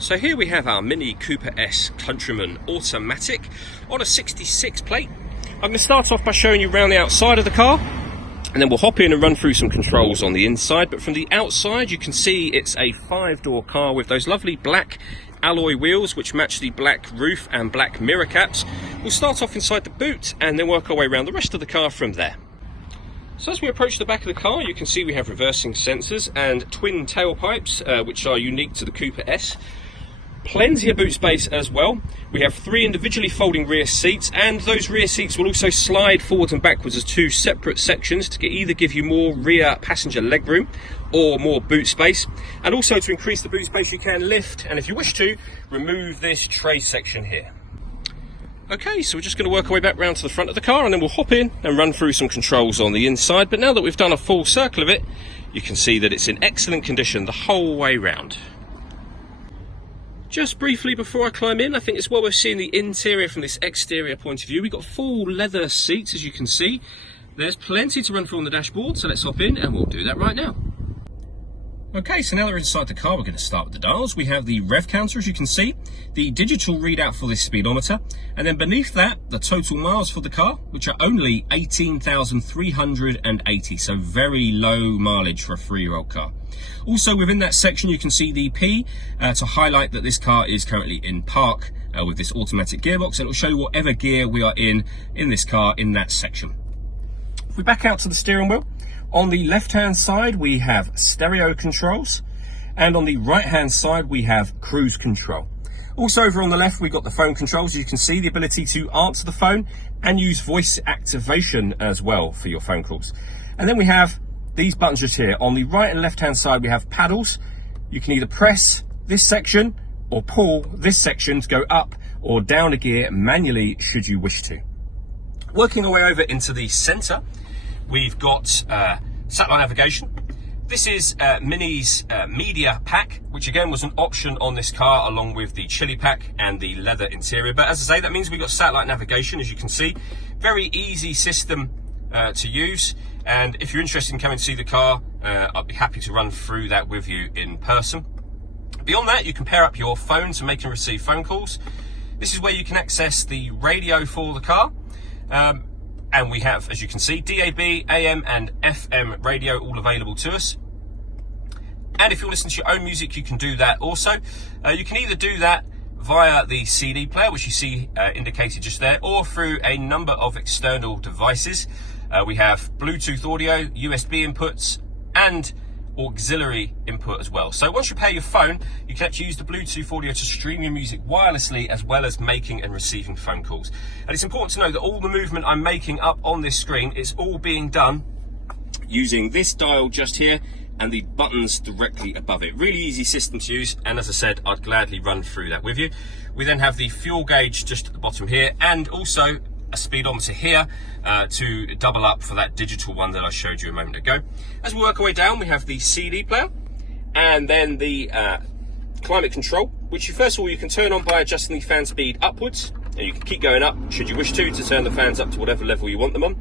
So here we have our Mini Cooper S Countryman Automatic on a 66 plate. I'm going to start off by showing you around the outside of the car, and then we'll hop in and run through some controls on the inside. But from the outside you can see it's a 5-door car with those lovely black alloy wheels which match the black roof and black mirror caps. We'll start off inside the boot and then work our way around the rest of the car from there. So as we approach the back of the car, you can see we have reversing sensors and twin tailpipes which are unique to the Cooper S. Plenty of boot space as well. We have 3 individually folding rear seats, and those rear seats will also slide forwards and backwards as 2 separate sections to either give you more rear passenger legroom or more boot space. And also, to increase the boot space, you can lift, and if you wish to, remove this tray section here. Okay, so we're just going to work our way back round to the front of the car, and then we'll hop in and run through some controls on the inside. But now that we've done a full circle of it, you can see that it's in excellent condition the whole way round. Just briefly before I climb in, I think it's well worth seeing the interior from this exterior point of view. We've got full leather seats, as you can see. There's plenty to run through on the dashboard, so let's hop in and we'll do that right now. Okay, so now that we're inside the car, we're going to start with the dials. We have the rev counter, as you can see, the digital readout for this speedometer, and then beneath that, the total miles for the car, which are only 18,380, so very low mileage for a 3-year-old car. Also within that section, you can see the P to highlight that this car is currently in park with this automatic gearbox, and it will show you whatever gear we are in this car in that section. If we back out to the steering wheel, on the left-hand side, we have stereo controls, and on the right-hand side, we have cruise control. Also over on the left, we've got the phone controls. You can see the ability to answer the phone and use voice activation as well for your phone calls. And then we have these buttons just here. On the right and left-hand side, we have paddles. You can either press this section or pull this section to go up or down a gear manually, should you wish to. Working our way over into the center, we've got satellite navigation. This is Mini's media pack, which again was an option on this car along with the chili pack and the leather interior. But as I say, that means we've got satellite navigation, as you can see. Very easy system to use. And if you're interested in coming to see the car, I'd be happy to run through that with you in person. Beyond that, you can pair up your phone to make and receive phone calls. This is where you can access the radio for the car. And we have, as you can see, DAB, AM and FM radio all available to us. And if you're listening to your own music, you can do that also. You can either do that via the CD player, which you see indicated just there, or through a number of external devices. We have Bluetooth audio, USB inputs, and auxiliary input as well. So once you pair your phone, you can actually use the Bluetooth audio to stream your music wirelessly, as well as making and receiving phone calls. And it's important to know that all the movement I'm making up on this screen is all being done using this dial just here and the buttons directly above it. Really easy system to use, and as I said, I'd gladly run through that with you. We then have the fuel gauge just at the bottom here, and also a speedometer here to double up for that digital one that I showed you a moment ago. As we work our way down, we have the CD player, and then the climate control, which first of all you can turn on by adjusting the fan speed upwards, and you can keep going up should you wish to turn the fans up to whatever level you want them on.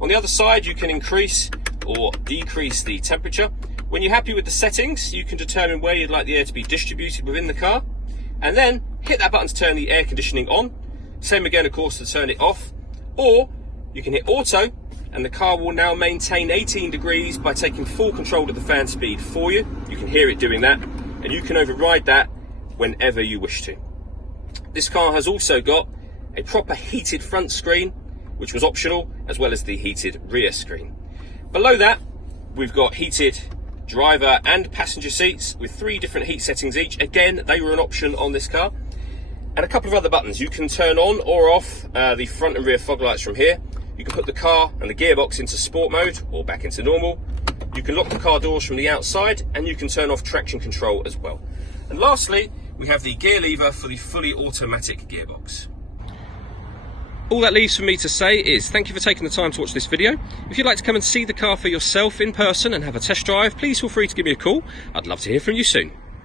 On the other side, you can increase or decrease the temperature. When you're happy with the settings, you can determine where you'd like the air to be distributed within the car, and then hit that button to turn the air conditioning on. Same again, of course, to turn it off. Or you can hit auto, and the car will now maintain 18 degrees by taking full control of the fan speed for you. You can hear it doing that, and you can override that whenever you wish to. This car has also got a proper heated front screen, which was optional, as well as the heated rear screen. Below that, we've got heated driver and passenger seats with 3 different heat settings each. Again, they were an option on this car. And a couple of other buttons. You can turn on or off the front and rear fog lights from here. You can put the car and the gearbox into sport mode or back into normal. You can lock the car doors from the outside, and you can turn off traction control as well. And lastly, we have the gear lever for the fully automatic gearbox. All that leaves for me to say is thank you for taking the time to watch this video. If you'd like to come and see the car for yourself in person and have a test drive, please feel free to give me a call. I'd love to hear from you soon.